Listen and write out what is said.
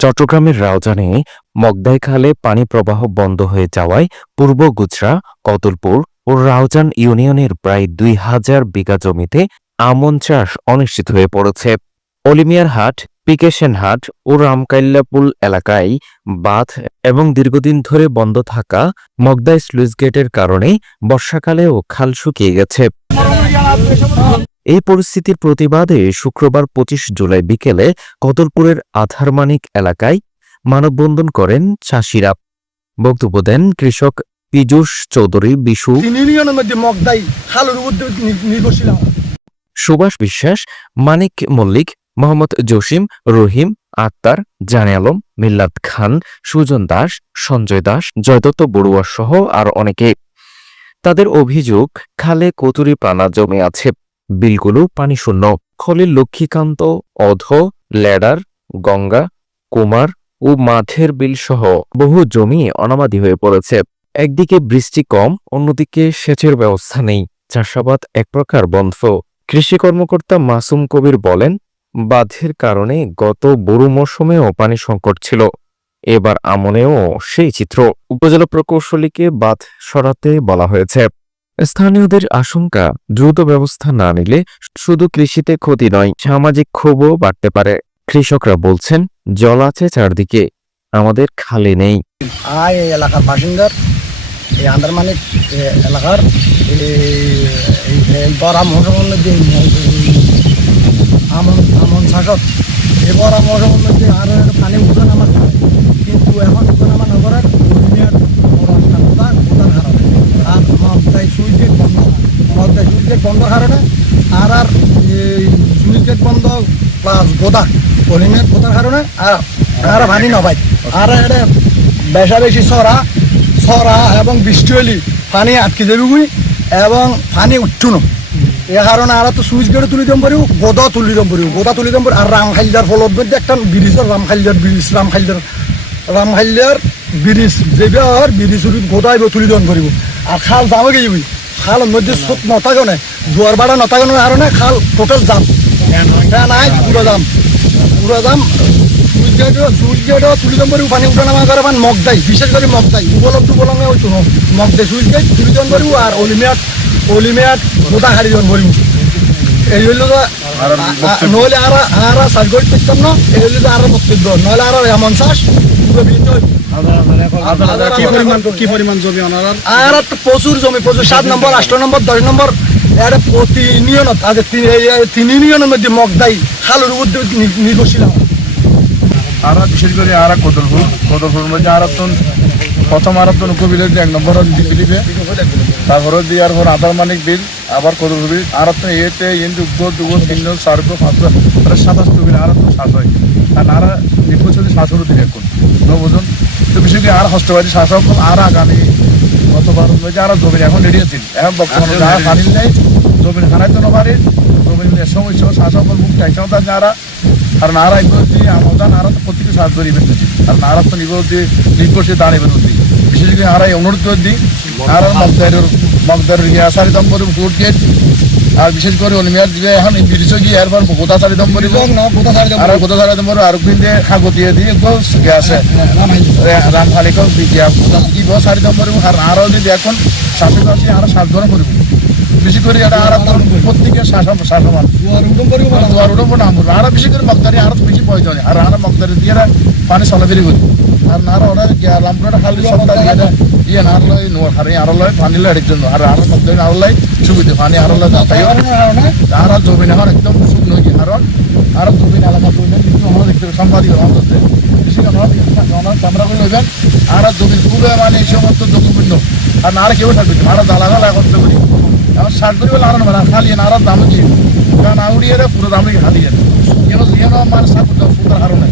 চট্টগ্রামের রাউজানে মগদাই খালে পানি প্রবাহ বন্ধ হয়ে যাওয়ায় পূর্ব গুজরা কতুলপুর ও রাউজান ইউনিয়নের প্রায় দুই হাজার বিঘা জমিতে আমন চাষ অনিশ্চিত হয়ে পড়েছে। অলিমিয়ার হাট, পিকেশন হাট ও রামকাইল্লাপুল এলাকায় বাঁধ এবং দীর্ঘদিন ধরে বন্ধ থাকা মগদাই স্লুইস গেটের কারণে বর্ষাকালেও খাল শুকিয়ে গেছে। এই পরিস্থিতির প্রতিবাদে শুক্রবার পঁচিশ জুলাই বিকেলে কদলপুরের আধারমানিক এলাকায় মানববন্ধন করেন চাষিরা। বক্তব্য দেন কৃষক পীযূষ চৌধুরী বিশু। সুভাষ বিশ্বাস মানিক মল্লিক মোহাম্মদ জসিম রহিম আক্তার জানে আলম মিল্লাত খান সুজন দাস সঞ্জয় দাস জয়দত্ত বড়ুয়া সহ আর অনেকে। তাদের অভিযোগ খালে কতুরি পানা জমে আছে। বিলগুলো পানিশূন্য। খলিল লক্ষ্মীকান্ত, অধ ল্যাডার গঙ্গা, কুমার ও মাঠের বিল সহ বহু জমি অনামাদি হয়ে পড়েছে। একদিকে বৃষ্টি কম, অন্যদিকে সেচের ব্যবস্থা নেই। চাষাবাদ এক প্রকার বন্ধ। কৃষি কর্মকর্তা মাসুম কবির বলেন, বাঁধের কারণে গত বড়ু মৌসুমেও পানি সংকট ছিল। এবার আমনেও সেই চিত্র। উপজেলা প্রকৌশলীকে বাঁধ সরাতে বলা হয়েছে। স্থানীয়দের আশঙ্কা, দ্রুত ব্যবস্থা না নিলে শুধু কৃষিতে ক্ষতি নয়, সামাজিক ক্ষোভও বাড়তে পারে। কৃষকরা বলছেন, জল আছে চারদিকে, আমাদের খালে নেই। আয় এই এলাকার বাসিন্দার এই এলাকার, এই- মৌসুমের মধ্যে আমন শাসক, এই মৌসুমের একটা পানি উঠে নামা খায় কিন্তু এখন উঠে নামা নগরের দুনিয়ার বড় একটা কথা কথার কারণে আর মগদাই সুইচ গেট বন্ধ মগদাই সুইচ গেট বন্ধ কারণে আর আর সুইচ গেট বন্ধ প্লাস গোদা পলিমের গোদার কারণে আর আর পানি নবাই আর এটা বেশা বেশি সরা সরা এবং বৃষ্টি হলি পানি আটকে যাবে বুঝি এবং পানি উঠছু না এ কারণে আর তো সুইচ গেটে তুলি দিম পারিব গোদা তুলি দিম পারিব গোদা তুলি দিম আর রামখাইলদার ফলত মধ্যে একটা ব্রিজের রামখাইলদার ব্রিজ রামখাইলদার রামখাইলদার ব্রিজ যেটা আর ব্রিজ গোদাইব তুলি দিম পারিব আর খাল যাবে কি খালের মধ্যে স্রোত নথাকে না জোয়ার বাড়া নথাকানোর কারণে খাল টোটাল জাম হ্যাঁ নাই। পুরো জাম পুরো জাম সুইচ গেটও সুইচ গেটও তুলি পারিব পানি উঠা নামা করে মানে মগদাই বিশেষ করে মগদাই উপলব্ধ উপলঙ্গে ওই তো মগদাই সুইচ গেট তুলি দিম পারিব আর অলিমিয়াট অলিমিয়াট গোদা হারি দিম পারিব এই হইল নইলে আর আর সাজ করে পেতাম না এই হইল আর বক্তব্য। নইলে আর এমন চাষ। কি পরিমাণ জমি ওনার আর প্রচুর জমি প্রচুর সাত নম্বর আষ্ট নম্বর দশ নম্বর এর প্রতি ইউনিয়নত আজ তিন ইউনিয়নের মধ্যে মগদাই খালের উপর নির্ভরশীল। আর বিশেষ করে আর কদলপুর কদলপুর মধ্যে আর প্রথম আর তো কবিলের এক নম্বর দিলিপে তারপরে দিয়ার পর আধার মানিক বিল আবার কদলপুর বিল? আর তো এতে ইন্দু উগ্র দুগো তিন চারগো পাঁচগো তারা সাতাশ বিল আর তো শ্বাস হয়। আর আর নির্বাচনী শাসনও দিলে এখন। বুঝুন তো বিশেষ করে আর হস্তবাদী শাসক আর আগামী গতবার মধ্যে আর জমিন এখন রেডি আছে। এখন বর্তমানে যারা পানি নেই জমিন হারাই তো নবারে জমিন সমস্যা শাসক মুখ চাইছে যারা কারণ আর একবার যে আমাদের আর তো প্রত্যেকে সাহায্য কারণ আর তো নিব যে নির্ভরশীল দাঁড়িবেন অতি অনুরোধ করে দিই আর মগদারের মগদার আসারি দম করে ভোট গেট আর বিশেষ করে অলিমিয়ার দিলে এখন ব্রিটিশ গিয়ে এরপর গোদা সারি দম দেব। আর গোদা সারি দম আর পিন্দে খাগতিয়ে দিয়ে গিয়ে আছে রাম খালিক কি বস সারি দম করিব আর আরও যদি এখন শাসক আছে আর সাবধান করিব বেশি করে এটা আর প্রত্যেকের শাসন শাসমান দুয়ার উঠবো না আর বেশি করে মগদারি আর বেশি প্রয়োজন আর আর মগদারি দিয়ে পানি চলাফেরি করি আর না ওরা লাম্পটা খালি সপ্তাহ দিয়ে ইয়ে না লয় নোয়ার হারে আর লয় পানি লয় জন্য আর আর মগদারি আর লয় সুবিধা পানি আর লয় যাতাই আর জমি না একদম শুকনো কি কারণ আর জমি এলাকা তৈরি কিন্তু আমরা দেখতে সাংবাদিক অন্তত আমরা আমরা করে লইবেন। আর জমি খুবই মানে এই সমস্ত ঝুঁকিপূর্ণ। আর না আর কেউ থাকবে। আর জ্বালা করতে করি এখন শাক করি বলে আর না খালি না আর দাম কি কারণ আউড়িয়ে পুরো দামে খালি যেন যেন মানে শাক ফুটার কারণে